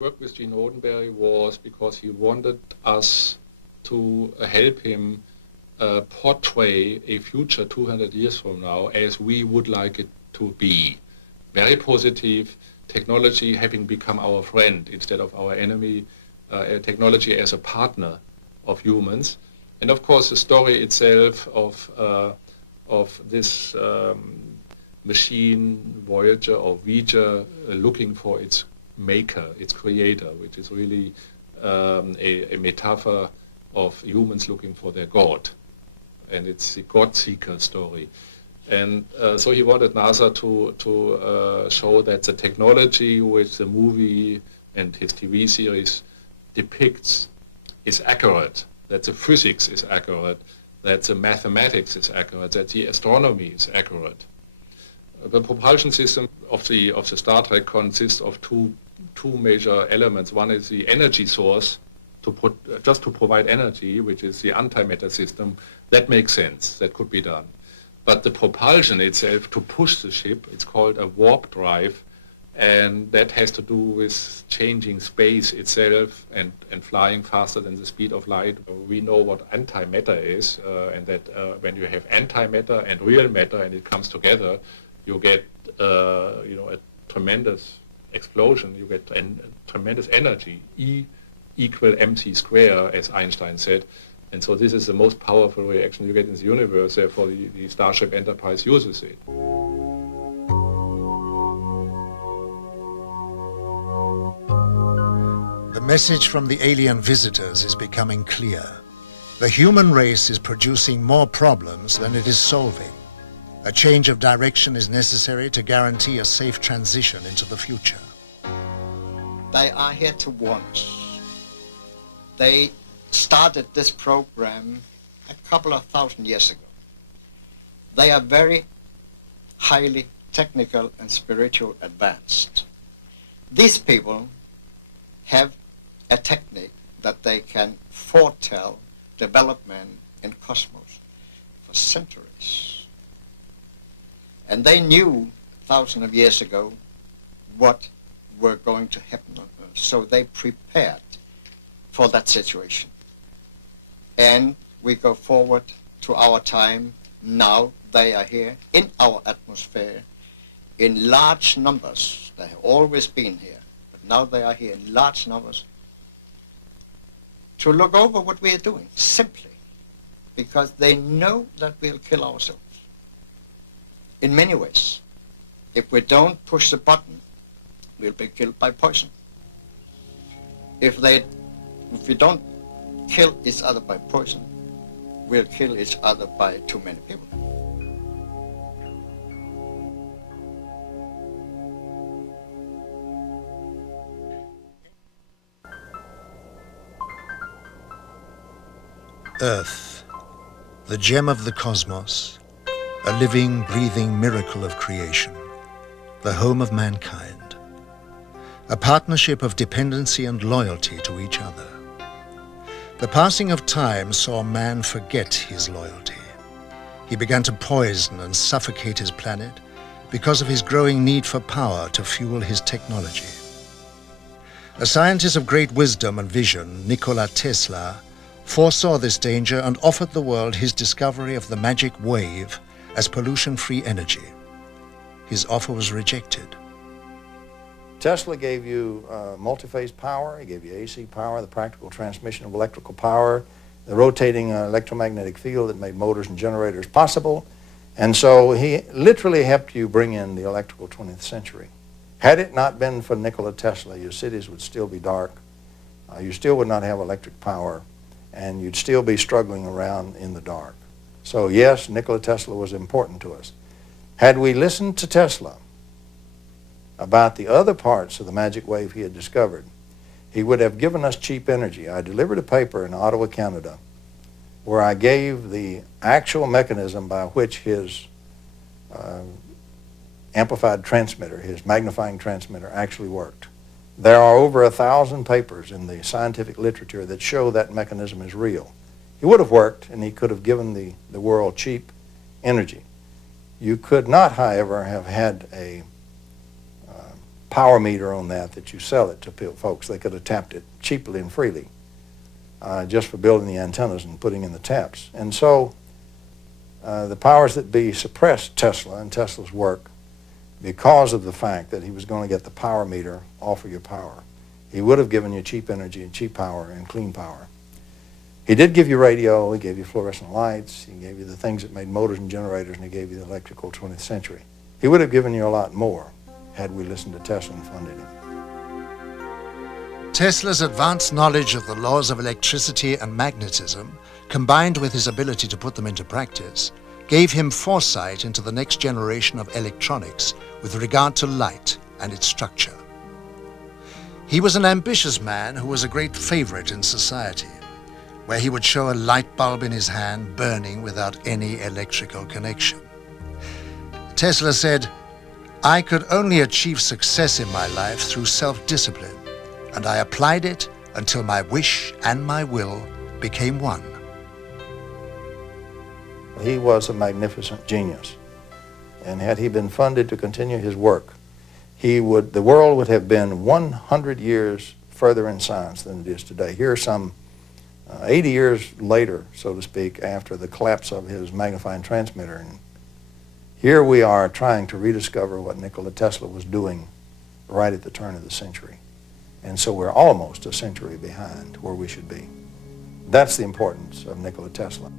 Work with Gene Roddenberry was because he wanted us to help him portray a future 200 years from now as we would like it to be. Very positive, technology having become our friend instead of our enemy, technology as a partner of humans. And of course the story itself of this machine, Voyager or Voyager, looking for its maker, its creator, which is really a metaphor of humans looking for their God. And it's the God-seeker story. And so he wanted NASA to show that the technology which the movie and his TV series depicts is accurate, that the physics is accurate, that the mathematics is accurate, that the astronomy is accurate. The propulsion system of the Star Trek consists of two major elements. One is the energy source, just to provide energy, which is the antimatter system. That makes sense, that could be done. But the propulsion itself, to push the ship, it's called a warp drive, and that has to do with changing space itself and flying faster than the speed of light. We know what antimatter is, and that when you have antimatter and real matter and it comes together, you get a tremendous explosion, you get tremendous energy, E equal mc square, as Einstein said. And so this is the most powerful reaction you get in the universe, therefore the Starship Enterprise uses it. The message from the alien visitors is becoming clear. The human race is producing more problems than it is solving. A change of direction is necessary to guarantee a safe transition into the future. They are here to warn us. They started this program a couple of thousand years ago. They are very highly technical and spiritual advanced. These people have a technique that they can foretell development in cosmos for centuries. And they knew thousands of years ago what were going to happen on Earth. So they prepared for that situation. And we go forward to our time. Now they are here in our atmosphere in large numbers. They have always been here, but now they are here in large numbers to look over what we are doing, simply because they know that we'll kill ourselves in many ways. If we don't push the button, we'll be killed by poison. If we don't kill each other by poison, we'll kill each other by too many people. Earth, the gem of the cosmos, a living, breathing miracle of creation, the home of mankind, a partnership of dependency and loyalty to each other. The passing of time saw man forget his loyalty. He began to poison and suffocate his planet because of his growing need for power to fuel his technology. A scientist of great wisdom and vision, Nikola Tesla, foresaw this danger and offered the world his discovery of the magic wave as pollution-free energy. His offer was rejected. Tesla gave you multi-phase power, he gave you AC power, the practical transmission of electrical power, the rotating electromagnetic field that made motors and generators possible. And so he literally helped you bring in the electrical 20th century. Had it not been for Nikola Tesla, your cities would still be dark, you still would not have electric power, and you'd still be struggling around in the dark. So yes, Nikola Tesla was important to us. Had we listened to Tesla about the other parts of the magic wave he had discovered, he would have given us cheap energy. I delivered a paper in Ottawa, Canada, where I gave the actual mechanism by which his amplified transmitter, his magnifying transmitter, actually worked. There are over 1,000 papers in the scientific literature that show that mechanism is real. He would have worked, and he could have given the world cheap energy. You could not, however, have had a power meter on that you sell it to folks. They could have tapped it cheaply and freely just for building the antennas and putting in the taps. And so the powers that be suppressed Tesla and Tesla's work because of the fact that he was going to get the power meter off of your power. He would have given you cheap energy and cheap power and clean power. He did give you radio, he gave you fluorescent lights, he gave you the things that made motors and generators, and he gave you the electrical 20th century. He would have given you a lot more had we listened to Tesla and funded him. Tesla's advanced knowledge of the laws of electricity and magnetism, combined with his ability to put them into practice, gave him foresight into the next generation of electronics with regard to light and its structure. He was an ambitious man who was a great favorite in society, where he would show a light bulb in his hand burning without any electrical connection. Tesla said, "I could only achieve success in my life through self-discipline, and I applied it until my wish and my will became one." He was a magnificent genius, and had he been funded to continue his work, the world would have been 100 years further in science than it is today. Here some 80 years later, so to speak, after the collapse of his magnifying transmitter. And here we are trying to rediscover what Nikola Tesla was doing right at the turn of the century. And so we're almost a century behind where we should be. That's the importance of Nikola Tesla.